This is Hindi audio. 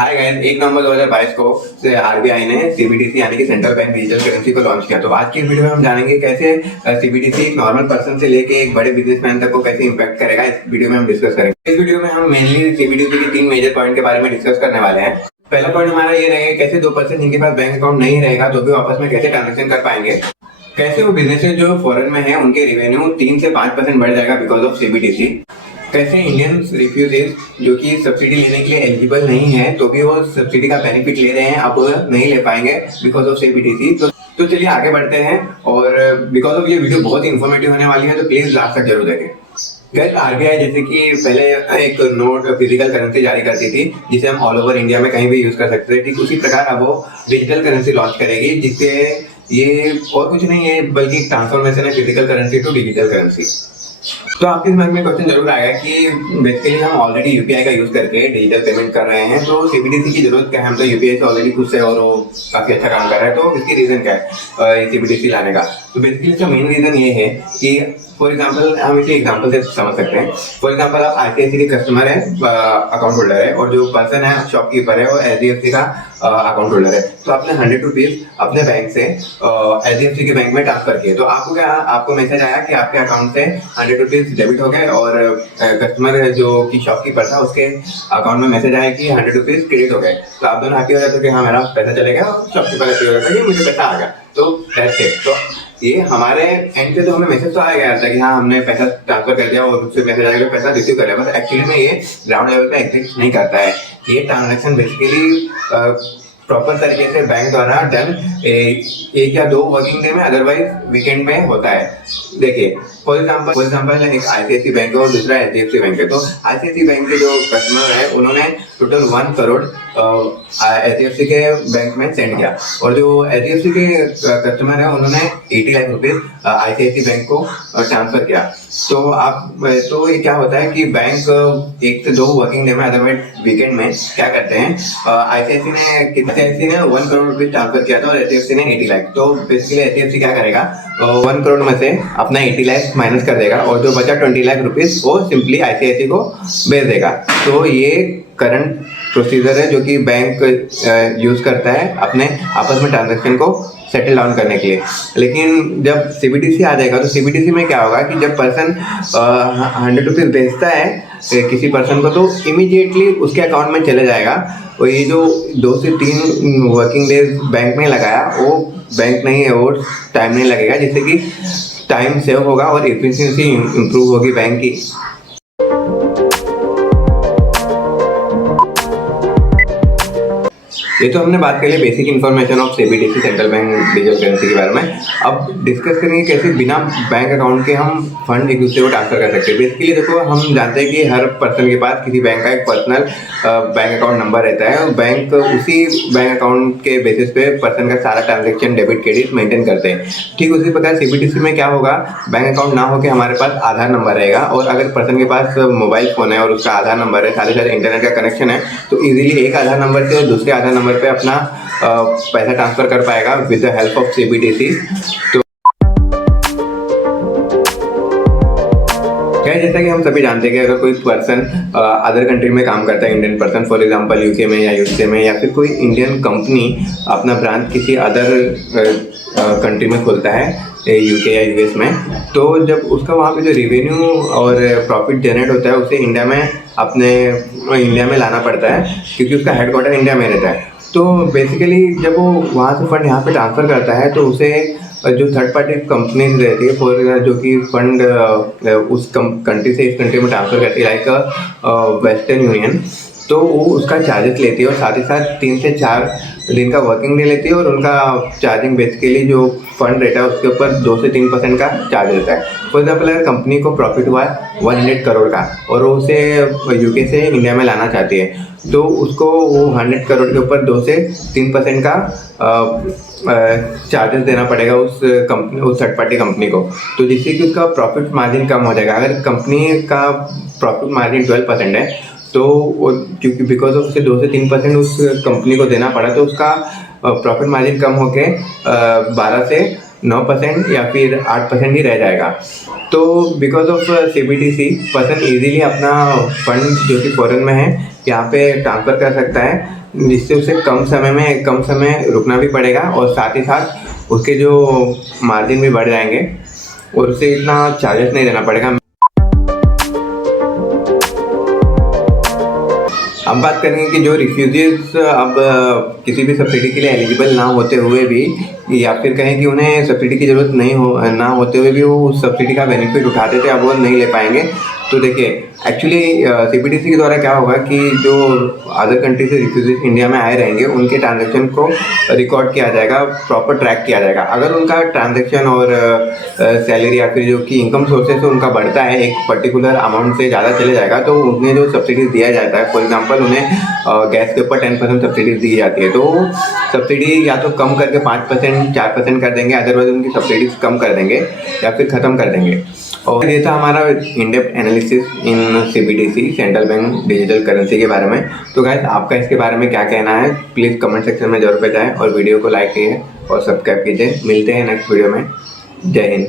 हाय गाइस, 1 नवंबर 2022 को आरबीआई ने सीबीडीसी यानी कि सेंट्रल बैंक डिजिटल करेंसी को लॉन्च किया। तो आज की वीडियो में हम जानेंगे कैसे सीबीडीसी एक नॉर्मल पर्सन से लेके एक बड़े बिजनेसमैन तक को कैसे इंपैक्ट करेगा। इस वीडियो में हम डिस्कस करेंगे। इस वीडियो में हम मेनली सीबीडीसी के 3 मेजर पॉइंट के बारे में डिस्कस करने वाले हैं। पहला पॉइंट हमारा ये रहेगा कैसे 2 पर्सन जिनके पास बैंक अकाउंट नहीं रहेगा तो भी आपस में कैसे ट्रांजेक्शन कर पाएंगे। कैसे वो बिजनेसेस जो फॉरेन में है उनके रेवेन्यू 3 से 5% बढ़ जाएगा बिकॉज ऑफ सीबीडीसी। कैसे इंडियन रिफ्यूजीज जो कि सब्सिडी लेने के लिए एलिजिबल नहीं है तो भी वो सब्सिडी का बेनिफिट ले रहे हैं, अब नहीं ले पाएंगे बिकॉज ऑफ सीबीडीसी। तो चलिए आगे बढ़ते हैं। और बिकॉज ऑफ ये वीडियो बहुत ही इंफॉर्मेटिव होने वाली है तो प्लीज लास्ट तक जरूर देखें। गैस आरबीआई जैसे कि पहले एक नोट फिजिकल करेंसी जारी करती थी जिसे हम ऑल ओवर इंडिया में कहीं भी यूज कर सकते थे, ठीक उसी प्रकार अब वो डिजिटल करेंसी लॉन्च करेगी जिससे ये और कुछ नहीं है बल्कि ट्रांसफॉर्मेशन है physical currency to digital currency. तो आपके दिमाग में क्वेश्चन जरूर आएगा कि बेसिकली हम ऑलरेडी यूपीआई का यूज करके डिजिटल पेमेंट कर रहे हैं तो सीबीडीसी की जरूरत क्या है, हम तो यूपीआई से ऑलरेडी खुश है और वो काफी अच्छा काम कर रहा है। तो इसकी रीजन क्या है सीबीडीसी लाने का? तो बेसिकली इसका मेन रीजन ये है कि फॉर एग्जाम्पल हम इसे एग्जाम्पल से समझ सकते हैं। फॉर एग्जाम्पल आप आईसीआईसी के कस्टमर है, अकाउंट होल्डर है, और जो पर्सन है शॉपकीपर है और एचडीएफसी का अकाउंट होल्डर है। तो आपने 100 रुपीज अपने बैंक से एचडीएफसी के बैंक में ट्रांसफर किए तो आपको मैसेज आया कि आपके अकाउंट से 100 रुपीज डेबिट हो गए और कस्टमर जो कि शॉपकीपर था उसके अकाउंट में मैसेज आया कि 100 रुपीज क्रेडिट हो गए। तो आप दोनों हैप्पी हो जाते हो कि हाँ मेरा पैसा चलेगा, और शॉपकीपर हैप्पी हो जाता है कि मुझे पैसा आ गया। तो दैट्स इट। तो ये हमारे एंड से तो हमें मैसेज तो आया था कि हाँ हमने पैसा ट्रांसफर कर दिया और उससे मैसेज आएगा पैसा रिसीव कर लिया, बस एक्चुअली में ये ग्राउंड लेवल पे एग्जिस्ट नहीं करता है। ये ट्रांजैक्शन बेसिकली प्रॉपर तरीके से बैंक द्वारा डन 1 या 2 वर्किंग डे में, अदरवाइज वीकेंड में होता है। देखिए फॉर एग्जाम्पल एक आईसीआईसी बैंक है और दूसरा एचडीएफसी बैंक है। तो आईसीआईसी बैंक के जो कस्टमर है उन्होंने टोटल 1 करोड़ एचडीएफसी के बैंक में सेंड किया, और जो एचडीएफसी के कस्टमर है उन्होंने 80 लाख रुपीज आईसीआईसी बैंक को ट्रांसफर किया। तो ये क्या होता है कि बैंक 1 से 2 वर्किंग डे में, अदरवाइज वीकेंड में क्या करते हैं, आईसीआईसी ने 1 करोड़ रुपीज ट्रांसफर किया था और एचडीएफसी ने 80 लाख। तो बेसिकली एचडीएफसी क्या करेगा, 1 करोड़ में से अपना 80 लाख माइनस कर देगा और जो बचा 20 लाख रुपीज वो सिंपली आईसीआईसी को भेज देगा। तो ये करंट प्रोसीजर है जो कि बैंक यूज करता है अपने आपस में ट्रांजैक्शन को सेटल डाउन करने के लिए। लेकिन जब सीबीडीसी आ जाएगा तो सीबीडीसी में क्या होगा कि जब पर्सन 100 रुपीज भेजता है किसी पर्सन को तो इमीडिएटली उसके अकाउंट में चले जाएगा, और ये जो 2 से 3 वर्किंग डेज बैंक में लगाया वो बैंक नहीं है, वो टाइम नहीं लगेगा, जिससे कि टाइम सेव होगा और एफिशिएंसी इंप्रूव होगी बैंक की। ये तो हमने बात करी basic information of CBDC central bank digital currency के बारे में। अब डिस्कस करेंगे कैसे बिना बैंक अकाउंट के हम फंड एक दूसरे को ट्रांसफर कर सकते हैं। बेसिकली देखो हम जानते हैं कि हर पर्सन के पास किसी बैंक का एक पर्सनल बैंक अकाउंट नंबर रहता है और बैंक उसी बैंक अकाउंट के बेसिस पे पर्सन का सारा ट्रांजेक्शन डेबिट क्रेडिट मेंटेन करते हैं। ठीक उसी प्रकार सीबीडीसी में क्या होगा, बैंक अकाउंट ना हो के हमारे पास आधार नंबर रहेगा, और अगर पर्सन के पास मोबाइल फोन है और उसका आधार नंबर है, साथ ही साथ इंटरनेट का कनेक्शन है, तो इजीली एक आधार नंबर से दूसरे आधार नंबर पे अपना पैसा ट्रांसफर कर पाएगा with the help of CBDC. तो जैसा कि हम सभी जानते हैं कि अगर कोई पर्सन अदर कंट्री में काम करता है, Indian person for example UK में या यूएसए में, या फिर कोई इंडियन कंपनी अपना ब्रांच किसी अदर कंट्री में खोलता है यूके या यूएस में, तो जब उसका वहाँ पे जो रेवेन्यू और प्रॉफिट जनरेट होता है उसे इंडिया में लाना पड़ता है क्योंकि उसका हेडक्वार्टर इंडिया में रहता है। तो बेसिकली जब वो वहाँ से फंड यहाँ पे ट्रांसफ़र करता है तो उसे जो थर्ड पार्टी कंपनीज रहती है फॉर जो कि फंड उस कंट्री से इस कंट्री में ट्रांसफ़र करती है, लाइक वेस्टर्न यूनियन, तो वो उसका चार्जेस लेती है और साथ ही साथ 3 से 4 दिन का वर्किंग डे लेती है, और उनका चार्जिंग बेसिकली जो फंड रहता है उसके ऊपर 2 से 3% का चार्ज रहता है। फॉर एग्जाम्पल अगर कंपनी को प्रॉफिट हुआ है 100 करोड़ का और वो उसे यूके से इंडिया में लाना चाहती है, तो उसको वो 100 करोड़ के ऊपर 2 से 3% का चार्जेस देना पड़ेगा उस थर्ड पार्टी कंपनी को, तो जिससे कि उसका प्रॉफिट मार्जिन कम हो जाएगा। अगर कंपनी का प्रॉफिट मार्जिन 12% है तो क्योंकि बिकॉज ऑफ उसे 2 से 3% उस कंपनी को देना पड़ा, तो उसका प्रॉफिट मार्जिन कम होके 12 से 9% या फिर 8% ही रह जाएगा। तो because of CBDC person easily अपना फंड जो कि फॉरेन में है यहाँ पे ट्रांसफ़र कर सकता है, जिससे उसे कम समय रुकना भी पड़ेगा और साथ ही साथ उसके जो मार्जिन भी बढ़ जाएंगे और उसे इतना चार्जेस नहीं देना पड़ेगा। अब बात करेंगे कि जो रिफ्यूजीज अब किसी भी सब्सिडी के लिए एलिजिबल ना होते हुए भी, या फिर कहें कि उन्हें सब्सिडी की ज़रूरत ना होते हुए भी वो उस सब्सिडी का बेनिफिट उठाते थे, अब वो नहीं ले पाएंगे। तो देखिए, एक्चुअली सीबीडीसी के द्वारा क्या होगा कि जो अदर कंट्री से रिफ्यूजीज इंडिया में आए रहेंगे उनके ट्रांजैक्शन को रिकॉर्ड किया जाएगा, प्रॉपर ट्रैक किया जाएगा। अगर उनका ट्रांजैक्शन और सैलरी या फिर जो कि इनकम सोर्सेस उनका बढ़ता है, एक पर्टिकुलर अमाउंट से ज़्यादा चले जाएगा, तो उन्हें जो सब्सिडीज दिया जाता है, फॉर एग्जांपल उन्हें गैस के ऊपर 10% सब्सिडीज दी जाती है, तो सब्सिडी या तो कम करके 5% 4% कर देंगे, अदरवाइज उनकी सब्सिडीज कम कर देंगे या फिर ख़त्म कर देंगे। और ये था हमारा in depth analysis in CBDC, central bank digital currency के बारे में। तो गाइस, आपका इसके बारे में क्या कहना है, प्लीज़ कमेंट सेक्शन में जरूर बताएं और वीडियो को लाइक कीजिए और सब्सक्राइब कीजिए। मिलते हैं नेक्स्ट वीडियो में। जय हिंद।